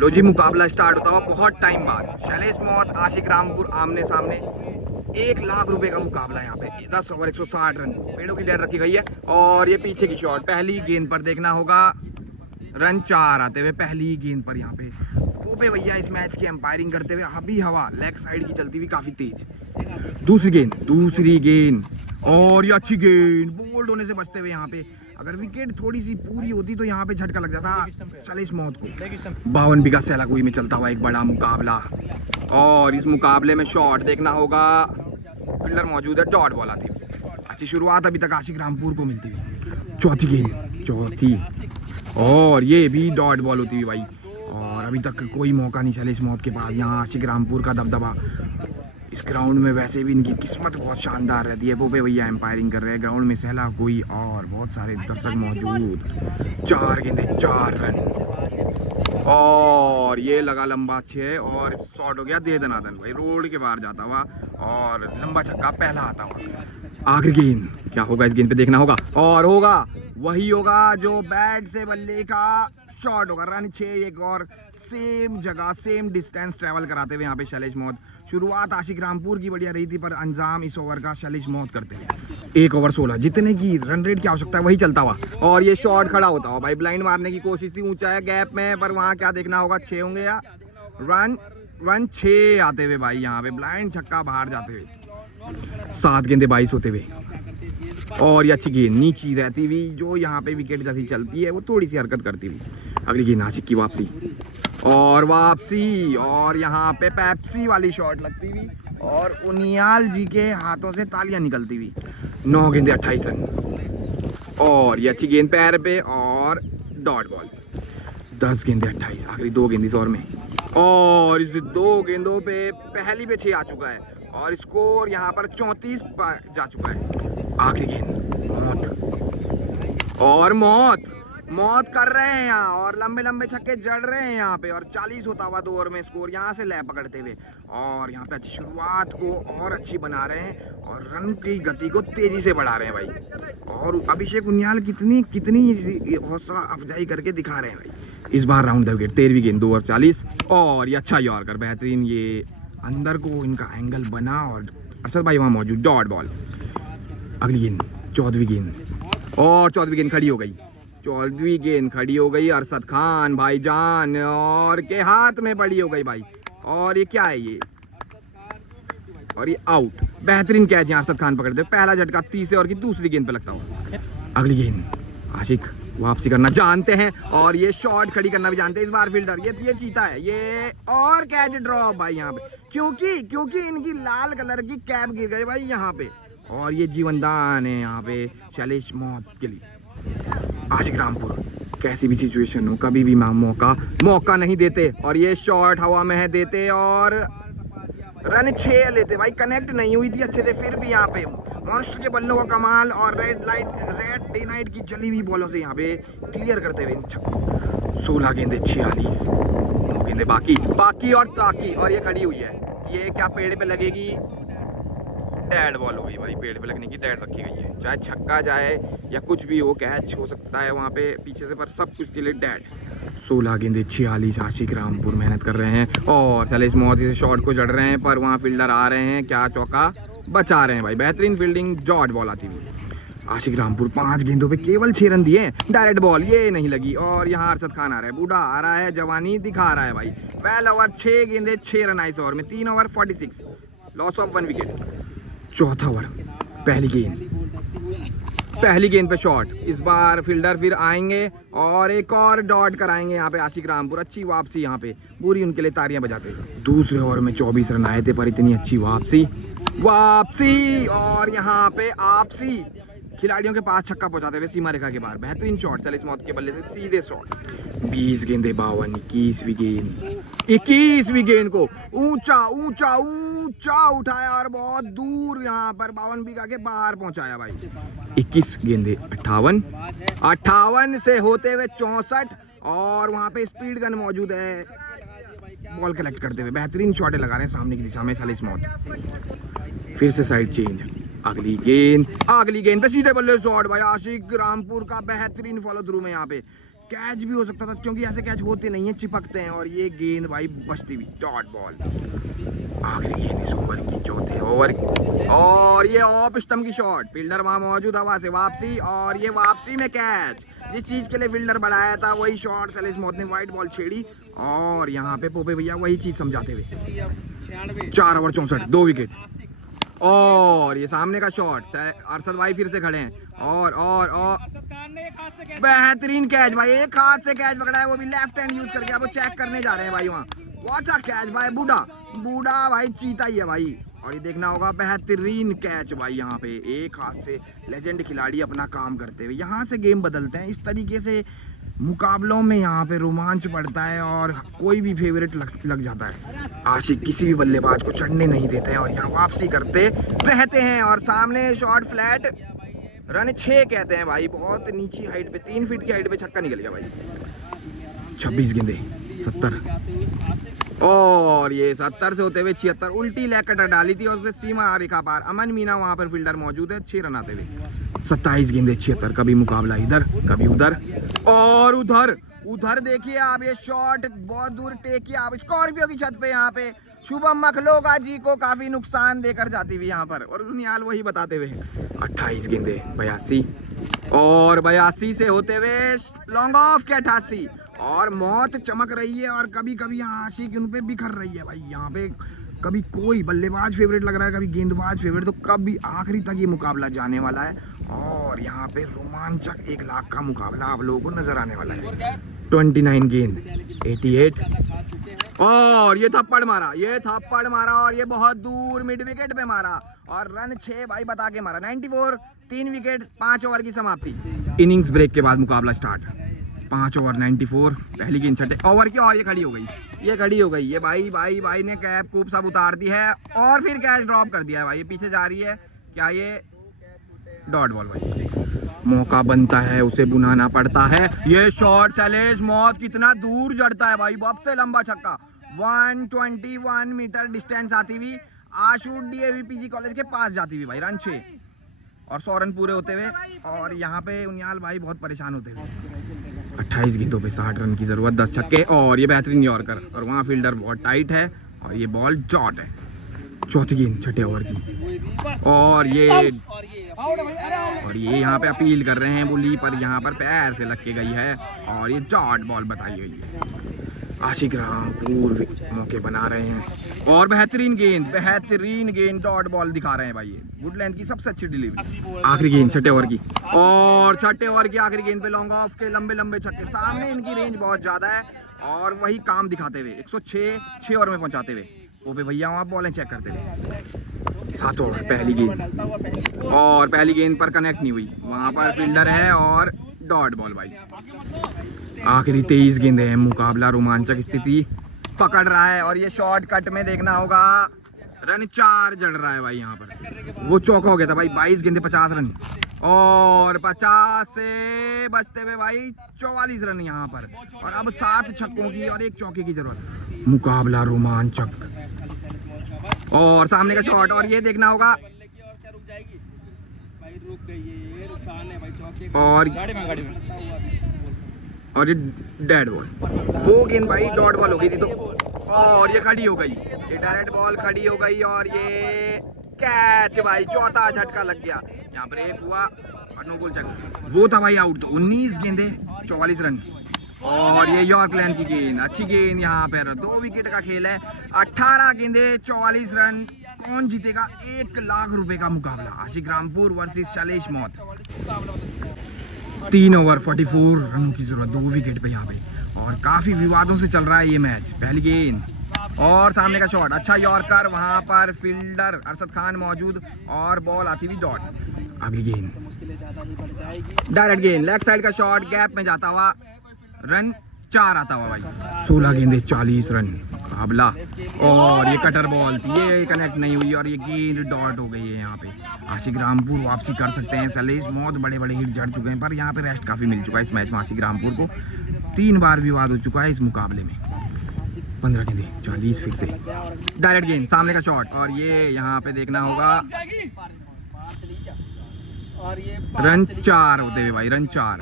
लो जी, मुकाबला स्टार्ट होता हुआ बहुत टाइम बाद। शैलेश मौत, आशिक रामपुर आमने सामने। 1 लाख रुपए का मुकाबला यहाँ पे। 10 ओवर 160 रन, पेड़ों की डेर रखी गई है। और ये पीछे की शॉट, पहली गेंद पर देखना होगा रन 4 आते हुए पहली गेंद पर। यहाँ पे गोपे भैया इस मैच की एम्पायरिंग करते हुए। अभी हवा लेग साइड की चलती हुई काफी तेज। दूसरी गेंद और ये अच्छी गेंद, बोल्ड होने से बचते हुए। यहाँ पे अगर विकेट थोड़ी सी पूरी होती तो यहाँ पे झटका लग जाता शैलेश मौत को। 52 बीघा सैलाकुई में चलता हुआ एक बड़ा मुकाबला। और इस मुकाबले में शॉट देखना होगा, फील्डर मौजूद है, डॉट बॉल आती हुई। अच्छी शुरुआत अभी तक आशिक रामपुर को मिलती हुई। चौथी और ये भी डॉट बॉल होती हुई भाई। और अभी तक कोई मौका नहीं शैलेश मौत के पास। यहाँ आशिक रामपुर का दबदबा। इस ग्राउंड में वैसे भी इनकी किस्मत बहुत शानदार रहती है। बोपे भैया एम्पायरिंग कर रहे हैं। ग्राउंड में सहला कोई और बहुत सारे दर्शक मौजूद। 4 गेंदें 4 रन। और ये लगा लंबा 6 और शॉट हो गया दे दनादन भाई, रोड के बाहर जाता हुआ और लंबा छक्का पहला आता हुआ। आखिरी गेंद, क्या होगा इस गेंद पे देखना होगा। और होगा वही होगा जो बैट से बल्ले का शॉट होगा। रन 6, एक और सेम जगह सेम डिस्टेंस ट्रेवल कराते हुए यहाँ पे शैलेश मौत। शुरुआत आशिक रामपुर की बढ़िया रही थी, पर अंजाम इस ओवर का शैलेश मौत करते हैं। 1 ओवर 16, जितने की रन रेट की आवश्यकता है वही चलता हुआ। और ये शॉट खड़ा होता हुआ भाई, ब्लाइंड मारने की कोशिश थी, ऊंचा है गैप में, पर वहाँ क्या देखना होगा, 6 होंगे या रन 6 आते हुए भाई। यहाँ पे ब्लाइंड छक्का बाहर जाते हुए। 7 गेंदे 22 होते हुए। और ये अच्छी गेंद नीची रहती हुई, जो यहाँ पे विकेट जैसी चलती है वो थोड़ी सी हरकत करती हुई। अगली गेंद आशिक की वापसी और यहाँ पे पेप्सी वाली शॉट लगती हुई और उनियाल जी के हाथों से तालियां निकलती हुई। 9 गेंदे 28 रन। और ये अच्छी गेंद पैर पे और डॉट बॉल। 10 गेंदे 28, आखिरी 2 गेंद इस ओवर में। और इस 2 गेंदों पे पहली पे 6 आ चुका है और स्कोर यहाँ पर 34 पर जा चुका है। आखिरी गेंद मौत कर रहे हैं यहाँ और लंबे लंबे छक्के जड़ रहे हैं यहाँ पे। और 40 होता हुआ 2 ओवर में स्कोर, यहाँ से लय पकड़ते हुए। और यहाँ पे अच्छी शुरुआत को और अच्छी बना रहे हैं और रन की गति को तेजी से बढ़ा रहे हैं भाई। और अभिषेक उनियाल कितनी हौसला अफजाई करके दिखा रहे हैं भाई। इस बार राउंड द विकेट। 13वीं गेंद 2 ओवर 40 और ये अच्छा यॉर्कर, बेहतरीन, ये अंदर को इनका एंगल बना और अरशद भाई वहाँ मौजूद, डॉट बॉल। अगली गेंद 14वीं गेंद और 14वीं गेंद खड़ी हो गई। 14वीं गेंद खड़ी हो गई अरशद खान भाईजान और के हाथ में बड़ी हो गई भाई। और ये क्या है, ये और ये आउट। बेहतरीन कैच है, अरशद खान पकड़ते। पहला झटका 30 और की दूसरी गेंद पे लगता हुआ। अगली गेंद आशिक वापसी करना जानते हैं और ये शॉट खड़ी करना भी जानते हैं। इस बार फील्डर ये चीता है ये, और कैच ड्रॉप भाई यहाँ पे, क्योंकि इनकी लाल कलर की कैप गिर गई भाई यहाँ पे। और ये जीवनदान है यहाँ पे शैलेश मौत के लिए। आशिक रामपुर कैसी भी सिचुएशन हो कभी भी मौका नहीं देते। और ये शॉट हवा में है देते और रन 6 लेते भाई। कनेक्ट नहीं हुई थी अच्छे से, फिर भी यहाँ पे मॉन्स्टर के बल्लों का कमाल और रेड डे नाइट की जली हुई बॉलों से यहाँ पे क्लियर करते हुए। 16 गेंदे 46, 2 गेंदे बाकी और ताकी। और ये खड़ी हुई है, ये क्या पेड़ पे लगेगी, डेड बॉल हो गई भाई। पेड़ पे लगने की डेड रखी गई है, चाहे छक्का जाए या कुछ भी हो, कैच हो सकता है वहाँ पे पीछे से, पर सब कुछ के लिए डेड। 16 गेंदे 46, आशिक रामपुर मेहनत कर रहे हैं और शैलेश मौत से शॉट को जड़ रहे हैं, पर वहाँ फील्डर आ रहे हैं, क्या चौका बचा रहे हैं भाई। बेहतरीन फील्डिंग, डॉट बॉल आती हुई। आशिक रामपुर 5 गेंदों पे केवल 6 रन दिए। डायरेक्ट बॉल ये नहीं लगी। और यहाँ अरशद खान आ रहा है, बूढ़ा आ रहा है, जवानी दिखा रहा है भाई। पहला ओवर 6 गेंदे 6 रन इस ओवर में। 3 ओवर 46, लॉस ऑफ 1 विकेट। चौथा ओवर, पहली गेंद पे शॉट। इस बार फील्डर फिर आएंगे और एक और डॉट कराएंगे यहाँ पे आशिक रामपुर। अच्छी वापसी यहाँ पे, पूरी उनके लिए तालियां बजाते। दूसरे ओवर में 24 रन आए थे, पर इतनी अच्छी वापसी और यहाँ पे आपसी खिलाड़ियों के पास छक्का पहुंचाते हुए सीमा रेखा के बाहर। बेहतरीन शॉट शैलेश मौत के बल्ले से सीधे शॉट। 20 गेंदे 52, 21वीं गेंद को ऊंचा उठाया और बहुत दूर यहाँ पर 52 बीघा के बाहर पहुंचाया भाई। 21 गेंदे 58 से होते हुए 64 और वहां पे स्पीड गन मौजूद है बॉल कलेक्ट करते हुए। बेहतरीन शॉटें लगा रहे हैं सामने की दिशा में शैलेश मौत। फिर से साइड चेंज। अगली गेंद पे सीधे बल्ले शॉट भाई। आशिक रामपुर का बेहतरीन फॉलो थ्रू में यहाँ पे कैच भी हो सकता था, क्योंकि ऐसे कैच होते नहीं है, चिपकते हैं। और ये गेंद भाई बचती हुई, डॉट बॉल। आखिरी गेंद इस ओवर की, चौथे ओवर की, और ये ऑफ स्टंप की शॉट, फील्डर वहां मौजूद, हवा से वापसी, और ये वापसी में कैच। जिस चीज के लिए फील्डर बढ़ाया था वही शॉट सैलेश मौत ने वाइट बॉल छेड़ी, और यहाँ पे पोपे भैया वही चीज समझाते हुए। 4 ओवर 64, 2 विकेट। और ये सामने का शॉट, अरशद भाई फिर से खड़े हैं, और बेहतरीन कैच भाई, एक हाथ से कैच पकड़ा है, वो भी लेफ्ट हैंड यूज करके। अब वो चेक करने जा रहे हैं भाई वहाँ। व्हाट अ कैच भाई, बूढ़ा भाई चीता ही है भाई। और ये देखना होगा, बेहतरीन कैच भाई, यहाँ पे एक हाथ से लेजेंड खिलाड़ी अपना काम करते हुए। यहाँ से गेम बदलते हैं, इस तरीके से मुकाबलों में यहाँ पे रोमांच बढ़ता है और कोई भी फेवरेट लग जाता है। आशिक किसी भी बल्लेबाज को चढ़ने नहीं देते हैं और यहाँ वापसी करते रहते हैं। और सामने शॉट फ्लैट, रन 6 कहते हैं भाई, बहुत नीची हाइट पे, 3 फीट की हाइट पे छक्का निकल गया भाई। 26 गेंदे 70, और ये 70 से होते हुए 76, उल्टी लेग कटर डाली थी और उसमें सीमा रेखा पार। अमन मीना वहां पर फील्डर मौजूद है, 6 रन आते हुए। 27 गेंदे 76, कभी मुकाबला इधर कभी उधर, और उधर देखिए आप, ये शॉट बहुत दूर टेक किया आप, स्कॉर्पियो की छत पे यहाँ पे शुभम मखलोगा जी को काफी नुकसान देकर जाती हुई यहाँ पर, और रुनियाल वही बताते हुए। 28 गेंदे 82, और 82 से होते हुए लॉन्ग ऑफ के 88, और मौत चमक रही है और कभी कभी यहाँ आशिक उन पे बिखर रही है भाई। यहाँ पे कभी कोई बल्लेबाज फेवरेट लग रहा है, कभी गेंदबाज फेवरेट, तो कभी आखिरी तक ये मुकाबला जाने वाला है। और यहाँ पे रोमांचक 1 लाख का मुकाबला आप लोगों को नजर आने वाला है। 29 गेंद 88, और ये थप्पड़ मारा, और ये बहुत दूर मिड विकेट पे मारा, और रन 6 भाई बता के मारा। 94, 3 विकेट, 5 ओवर की समाप्ति। इनिंग्स ब्रेक के बाद मुकाबला स्टार्ट। 5 ओवर 94, पहली गेंद 6 ओवर की, और ये खड़ी हो गई। ये भाई ने कैप कूप सब उतार दी है और फिर कैच ड्रॉप कर दिया है भाई। ये पीछे जा रही है क्या, ये डॉट बॉल भाई। मौका बनता है, उसे बुनाना पड़ता है। ये शॉट सैलेश मौत कितना दूर जड़ता है भाई, सबसे लंबा छक्का, 121 मीटर डिस्टेंस आती हुई आशू DAV कॉलेज के पास जाती हुई भाई। रन 6 और 100 रन पूरे होते हुए, और यहाँ पे उनियाल भाई बहुत परेशान होते हुए। 28 गेंदों पे 60 रन की जरूरत, 10 छक्के, और ये बेहतरीन यॉर्कर, और वहाँ फील्डर बहुत टाइट है, और ये बॉल जॉट है। चौथी गेंद 6 ओवर की, और ये यहाँ पे अपील कर रहे हैं बुली पर, यहाँ पर पैर से लग के गई है, और ये डॉट बॉल बताई गई है। आशिक रामपुर मौके बना रहे हैं, और बेहतरीन गेंद डॉट बॉल दिखा रहे हैं भाई। ये वुडलैंड की सबसे अच्छी डिलीवरी। आखिरी गेंद 6 ओवर की, और 6 ओवर की आखिरी गेंद पे लॉन्ग ऑफ के लंबे छक्के। सामने इनकी रेंज बहुत ज्यादा है, और वही काम दिखाते हुए 106 6 ओवर में पहुंचाते हुए। ओपे भैया वहाँ बॉलें चेक करते हुए। 7 ओवर पहली गेंद, और पहली गेंद पर कनेक्ट नहीं हुई, वहाँ पर फील्डर है और डॉट बॉल भाई। आखिरी 23 गेंदें हैं, मुकाबला रोमांचक स्थिति पकड़ रहा है, और ये शॉर्टकट में देखना होगा, रन 4 जड़ रहा है भाई। यहाँ पर वो चौका हो गया था भाई। 22 गेंदे 50 रन, और 50 से बचते हुए भाई 44 रन यहाँ पर, और अब 7 छक्कों की और 1 चौके की जरूरत। मुकाबला रोमांचक, और सामने का शॉट, और ये देखना होगा, और ये डेड बॉल। वो गेंद भाई डॉट बॉल हो गई थी तो, और ये खड़ी हो गई, ये डायरेक्ट बॉल खड़ी हो गई, और ये कैच भाई, चौथा झटका लग गया। यहाँ पर एक हुआ, वो था भाई आउट। तो 19 गेंदे 44 रन, और ये यॉर्कलैंड की गेंद, अच्छी गेंद यहाँ पर। 2 विकेट का खेल है, 18 गेंदे 44 रन। कौन जीतेगा 1 लाख रुपए का मुकाबला, आशिक रामपुर वर्सेस सैलेश मौत। 3 ओवर 44 रनों की जरूरत, 2 विकेट पे यहाँ पे, और काफी विवादों से चल रहा है ये मैच। पहली गेंद, और सामने का शॉट, अच्छा यॉर्कर, वहां पर फील्डर अरशद खान मौजूद, और बॉल आती हुई डॉट। अगली गेंद डायरेक्ट गेंद, लेफ्ट साइड का शॉट, गैप में जाता हुआ, रन 4 आता हुआ भाई। 16 गेंदे 40 रन मुकाबला, और ये कटर बॉल थी, ये कनेक्ट नहीं हुई, और ये गेंद डॉट हो गई है यहाँ पे। आशिक रामपुर वापसी कर सकते हैं, सैलेश मौत बड़े हिट जड़ चुके हैं, पर यहाँ पे रेस्ट काफी मिल चुका है इस मैच में। आशिक रामपुर को 3 बार विवाद हो चुका है इस मुकाबले में। 15 गेंदे 40 फिर से डायरेक्ट गेंद, सामने का शॉट, और ये यहाँ पे देखना होगा, रन 4 होते हुए भाई, रन 4।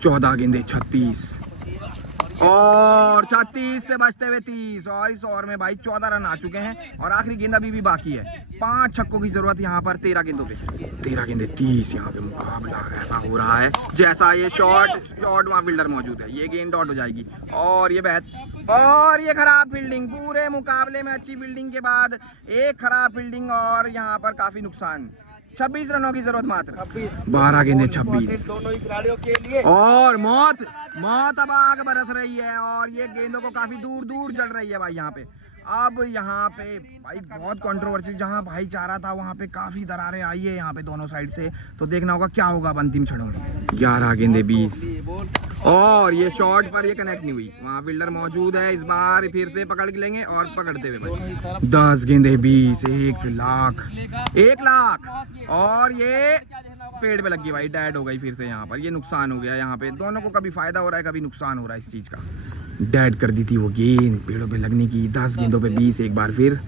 14 गेंदे 36, और 36 से बचते हुए 30 और इस ओवर में भाई 14 रन आ चुके हैं और आखिरी गेंद अभी भी बाकी है। 5 छक्कों की जरूरत यहाँ पर 13 गेंदों पे। 13 गेंदे 30। यहाँ पे मुकाबला ऐसा हो रहा है जैसा ये शॉट वहाँ फील्डर मौजूद है। ये गेंद डॉट हो जाएगी और ये खराब फील्डिंग। पूरे मुकाबले में अच्छी फील्डिंग के बाद एक खराब फील्डिंग और यहाँ पर काफी नुकसान। 26 रनों की जरूरत मात्र। 12 गेंदे 26 दोनों ही खिलाड़ियों के लिए। और मौत अब आग बरस रही है और ये गेंदों को काफी दूर दूर चल रही है भाई। यहाँ पे अब यहाँ पे भाई बहुत कंट्रोवर्सी, जहाँ भाईचारा था वहाँ पे काफी दरारें आई है यहाँ पे दोनों साइड से। तो देखना होगा क्या होगा अब अंतिम क्षणों में। 11 गेंदे 20 और ये शॉट पर ये कनेक्ट नहीं हुई। वहाँ फील्डर मौजूद है। इस बार फिर से पकड़ के लेंगे और पकड़ते हुए भाई 10 गेंदे 20। 1 लाख और ये पेड़ पे लग गई भाई, डेड हो गई फिर से। यहाँ पर ये नुकसान हो गया। यहाँ पे दोनों को कभी फायदा हो रहा है कभी नुकसान हो रहा है इस चीज का। डेड कर दी थी वो गेंद पेड़ों पे लगने की। 10 गेंदों पे 20 एक बार फिर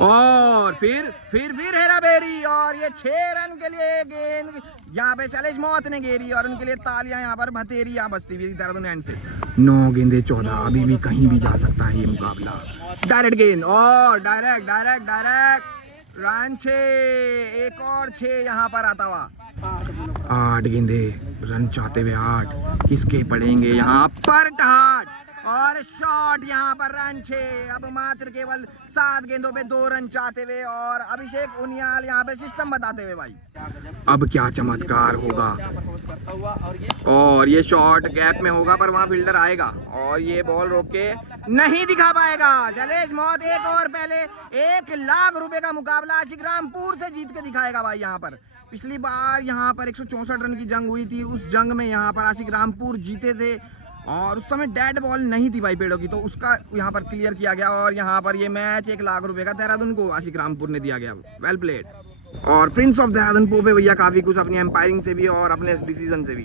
और फिर हेरा फेरी और ये 6 रन के लिए गेंद यहाँ पे शैलेश मौत ने घेरी और उनके लिए तालियां यहाँ पर बतेरी यहाँ बजती हुई देहरादून एंड से। 9 गेंदे 14। अभी भी कहीं भी जा सकता है ये मुकाबला। डायरेक्ट गेंद और डायरेक्ट रन 6। एक और 6 यहाँ पर आता हुआ। 8 गेंदे रन चाहते हुए 8 किसके पड़ेंगे यहाँ पर? टाट और शॉट यहाँ पर रन 6। अब मात्र केवल 7 गेंदों पे 2 रन चाहते हुए और अभिषेक उनियाल यहाँ पे सिस्टम बताते हुए भाई। अब क्या चमत्कार होगा और ये शॉट गैप में होगा पर वहाँ फील्डर आएगा और ये बॉल रोक के नहीं दिखा पाएगा। शैलेश मौत एक और पहले 1 लाख रुपए का मुकाबला आशिक रामपुर से जीत के दिखाएगा भाई। यहाँ पर पिछली बार यहाँ पर 164 रन की जंग हुई थी। उस जंग में यहाँ पर आशिक रामपुर जीते थे और उस समय डेड बॉल नहीं थी भाई पेड़ों की, तो उसका यहाँ पर क्लियर किया गया और यहाँ पर ये मैच 1 लाख रुपए का देहरादून को आशिक रामपुर ने दिया गया। Well played. और प्रिंस ऑफ देहरादून पोपे भैया काफी कुछ अपनी एम्पायरिंग से भी और अपने डिसीजन से भी।